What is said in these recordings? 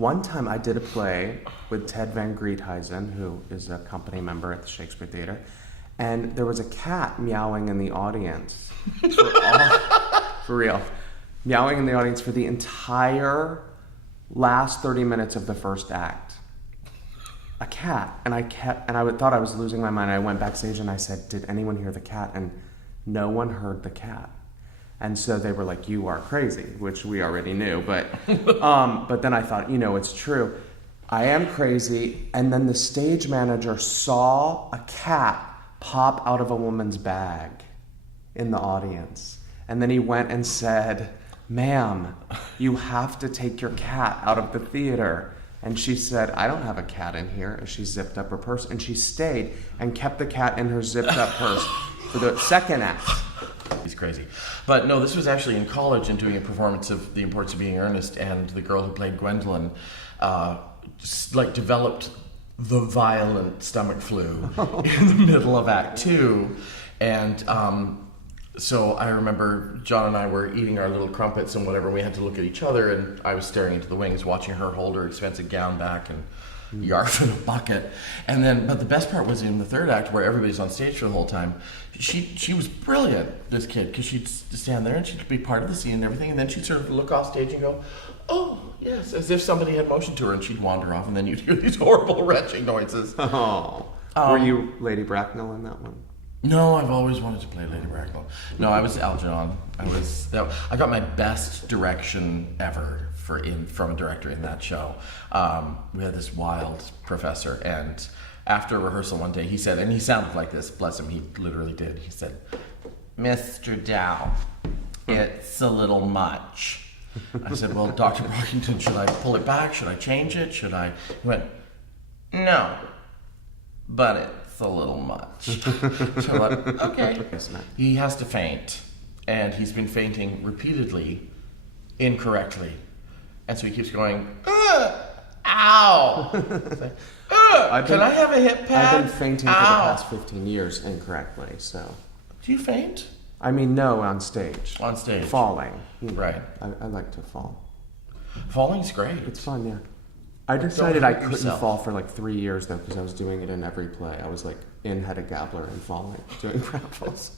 One time I did a play with Ted Van Griethuysen, who is a company member at the Shakespeare Theater, and there was a cat meowing in the audience. For real. Meowing in the audience for the entire last 30 minutes of the first act. A cat. And I thought I was losing my mind. I went backstage and I said, did anyone hear the cat? And no one heard the cat. And so they were like, you are crazy, which we already knew. But then I thought, it's true. I am crazy. And then the stage manager saw a cat pop out of a woman's bag in the audience. And then he went and said, ma'am, you have to take your cat out of the theater. And she said, I don't have a cat in here. And she zipped up her purse. And she stayed and kept the cat in her zipped up purse for the second act. He's crazy. But no, this was actually in college and doing a performance of The Importance of Being Earnest, and the girl who played Gwendolyn developed the violent stomach flu in the middle of Act 2. And so I remember John and I were eating our little crumpets and whatever, and we had to look at each other, and I was staring into the wings watching her hold her expensive gown back and yarf in a bucket. And then, but the best part was in the third act where everybody's on stage for the whole time. She was brilliant, this kid, because she'd stand there and she'd be part of the scene and everything, and then she'd sort of look off stage and go, oh, yes, as if somebody had motioned to her, and she'd wander off, and then you'd hear these horrible retching noises. Oh. Were you Lady Bracknell in that one? No, I've always wanted to play Lady Bracknell. No, I was Algernon. I got my best direction ever from a director in that show. We had this wild professor, and after rehearsal one day, he said, and he sounded like this, bless him, he literally did. He said, Mr. Dow, it's a little much. I said, well, Dr. Brockington, should I pull it back? Should I change it? He went, no, but it's a little much. So I'm like, okay. He has to faint, and he's been fainting repeatedly, incorrectly. And so he keeps going, ow! Like, can I have a hip pad? I've been fainting for the past 15 years incorrectly, so. Do you faint? I mean, no, on stage. On stage. Falling. Right. I like to fall. Falling's great. It's fun, yeah. I decided I couldn't fall for like 3 years, though, because I was doing it in every play. I was like in Hedda Gabler and falling, doing grapples.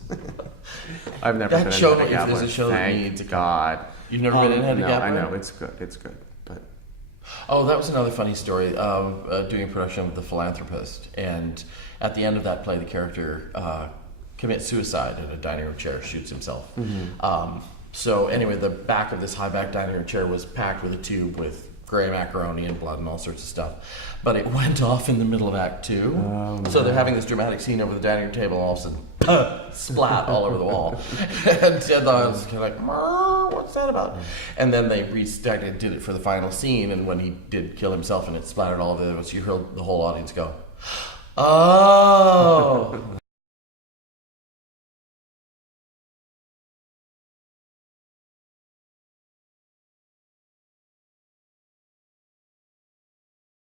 I've never been in Hedda Gabler. There's a show that needs God. You've never been in Hedda Gabler? I know, it's good, but... Oh, that was another funny story, doing a production of The Philanthropist, and at the end of that play, the character commits suicide in a dining room chair, shoots himself. Mm-hmm. So anyway, the back of this high-back dining room chair was packed with a tube with gray macaroni and blood and all sorts of stuff. But it went off in the middle of Act 2. Oh, so they're having this dramatic scene over the dining room table, and all of a sudden, splat all over the wall. And Ted was kind of like, what's that about? And then they restarted, did it for the final scene, and when he did kill himself and it splattered all over us, you heard the whole audience go, oh!